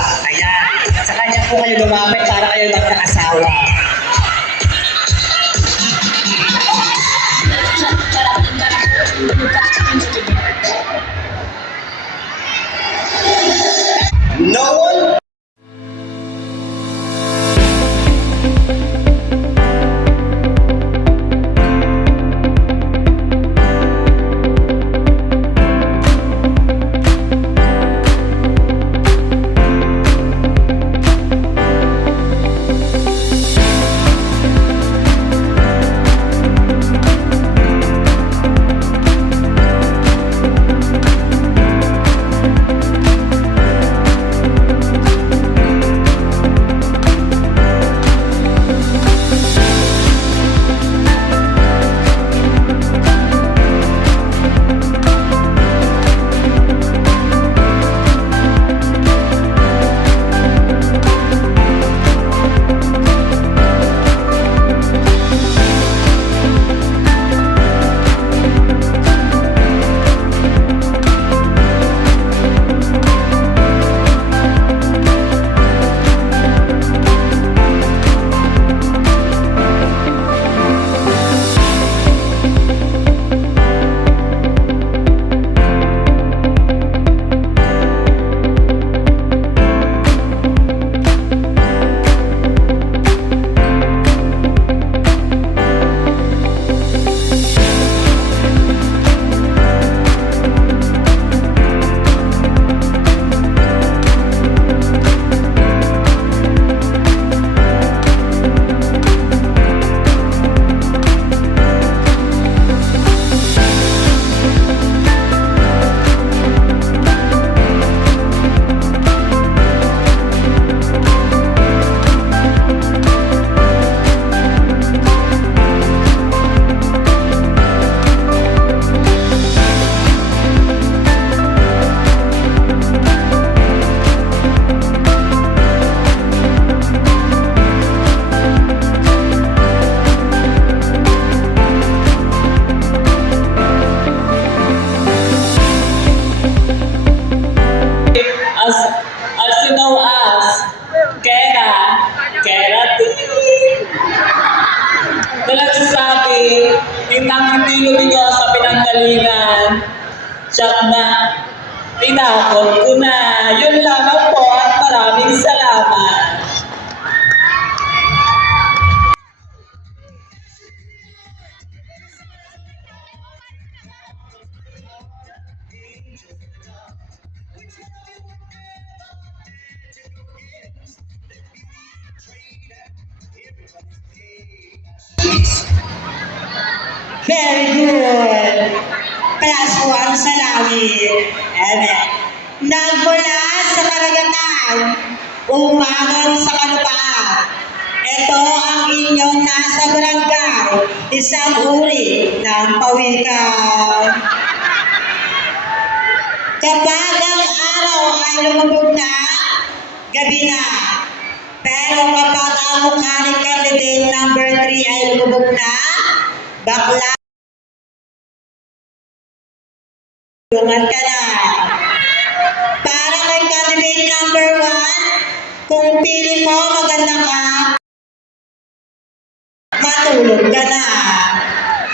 Ayan. Sa kanya po kayo lumapit para kayo magkaasawa. No one as you know us, Keratin. Na nagsasabi, hindi lumigo sa pinanggalingan. Tsak na, tinakot ko na. Yun lamang po at maraming salamat. Very good. +1 sa langit. Amen. Nagmula sa karagatan, umagang sa kalupaan. Ito ang inyong nasa barangay, isang uri ng pawikan. Kapag ang araw ay lumubog na, gabi na. Pero kapag ang mukha ni candidate number 3 ay lumubog na, bakla. Tulungan ka na. Para kay candidate number 1, kung pili mo maganda ka, matulog ka na.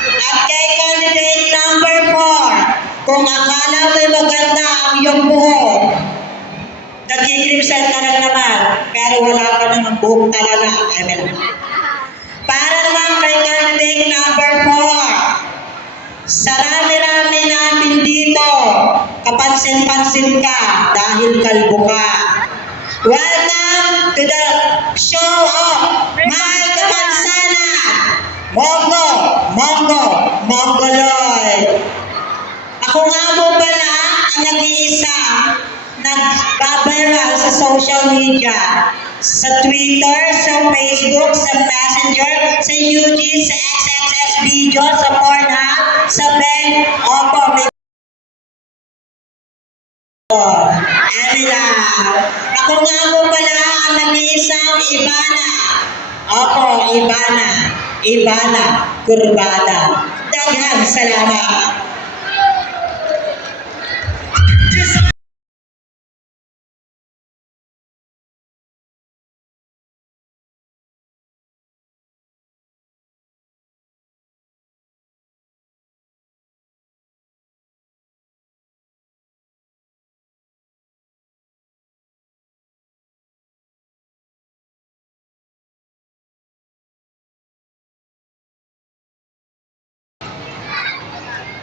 At kay candidate number 4, kung akala mo'y maganda ang iyong buhok, nagkikrimsel ka lang naman, pero wala ka namang buhok talaga. Amen. Para naman kay candidate number 4, sa rami-rami namin dito, kapansin-pansin ka dahil kalbo ka. Welcome to the show of My Kapansanan, Mongoloid. Ako nga mo pala ang nag-iisa nag-viral sa social media, sa Twitter, sa Facebook, sa Messenger, sa UG, sa XXS Video, sa Pornhub, sa Beng, opo, may ako nga mo pala ang nag-iisang Ivana. Opo, Ivana Kurbada. Daghang salamat.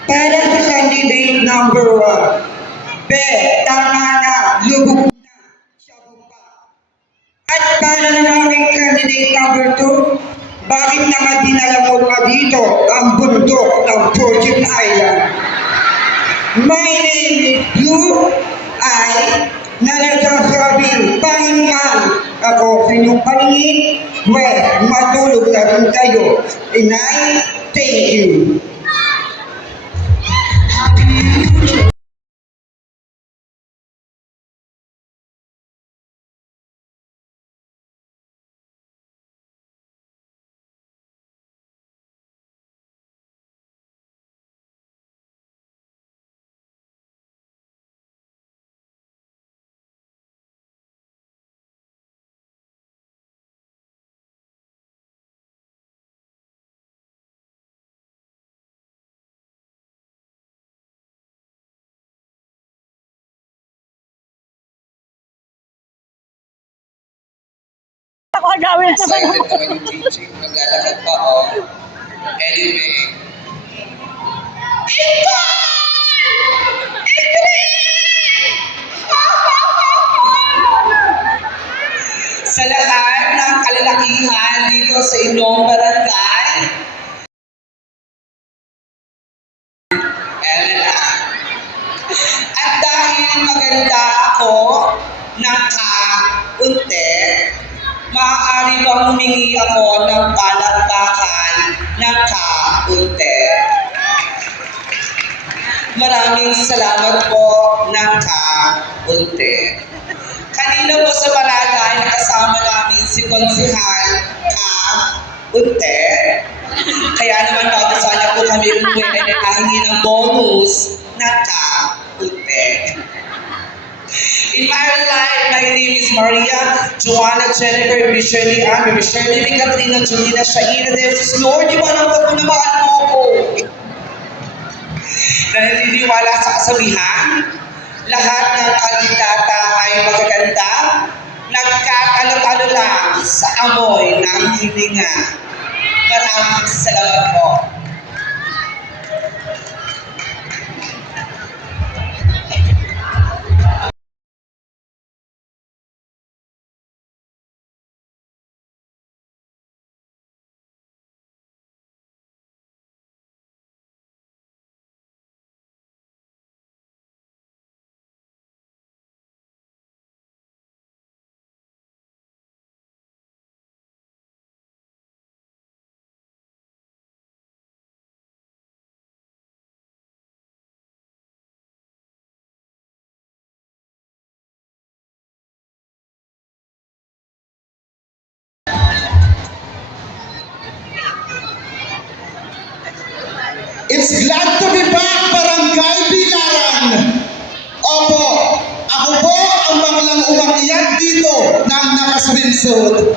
Para sa candidate number 1, be, tama na, lubog na, sabog pa. At para naman kay candidate number 2, bakit naman dinala mo pa dito ang bundok ng Virgin Island? My name is Blue Eye na nagsasabing pahingan ako sa inyong paningin. Well, matulog na rin kayo. And I thank you. Ako gawin sa Excited naman yung teaching. Naglalakad pa, oh. Anyway. Sa lahat ng kalalakihan dito sa inyong barangay, at dahil maganda ako ng kaunti, maaari bang humingi ako ng palakpakan ng kaunti? Maraming salamat po ng kaunti. Kanina po sa barangay, nakasama namin si Konsihal Kaunti. Kaya naman bago sana po kami umuwi na nakahingi ng bonus ng kaunti. In my life, my name is Maria Joanna Jennifer Michelle Ann, Michelle Katrina Julina Shaina Jesus. Lord, di ba naman pagmamahal mo ako? Naniniwala sa kasabihan, lahat ng kandidata ay magaganda, nagkakalo-kalo lang sa amoy ng hininga. Maraming salamat po. It's glad to be back, Barangay Bilaran. Opo, ako po ang baklang umakyat dito ng naka-swimsuit.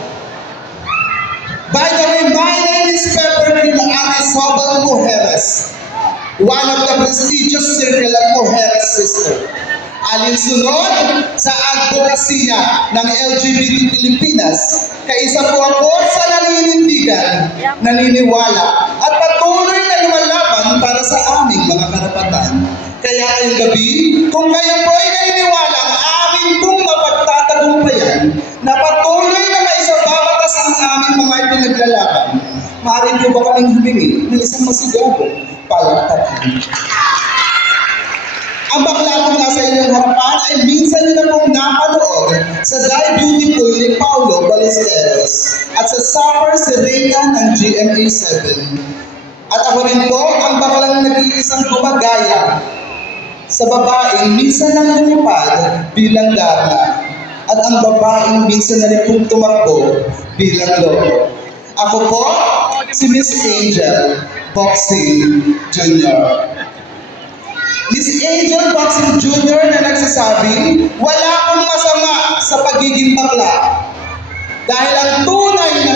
By the way, my name is Peppermint Amesobal Mujeres, one of the prestigious circle of Mujeres sister. Alinsunod sa advokasya ng LGBT Pilipinas, kaisa po ako sa naninindigan, naniniwala, at patuloy na lumalaban para sa aming mga karapatan. Kaya ngayong gabi, kung kayo po ay naniniwala ang aming pong mapagtatagumpayan, na patuloy na maisababatas ang aming mga ipinaglalaban, maaari niyo ba kaming humingi ng isang masigabong palakpakan? Ang bakla pong nasa inyong harapan ay minsan nyo na pong napanood sa Die Beautiful ni Paulo Ballesteros at sa Summer Serena ng GMA7. At ako rin po ang baklang nag-iisang gumagaya sa babaeng minsan nang lumipad bilang Darna at ang babaeng minsan na rin pong tumakbo bilang Lolo. Ako po si Miss Angel Boxing Jr. Miss Angel Boxing Jr. na nagsasabing, wala akong masama sa pagiging bakla. Dahil ang tunay na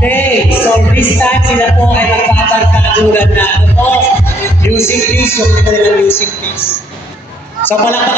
Okay, so this time sila po ay magpapagkagulan na. Ano po? Music please, yung kanilang music please. So palakpakan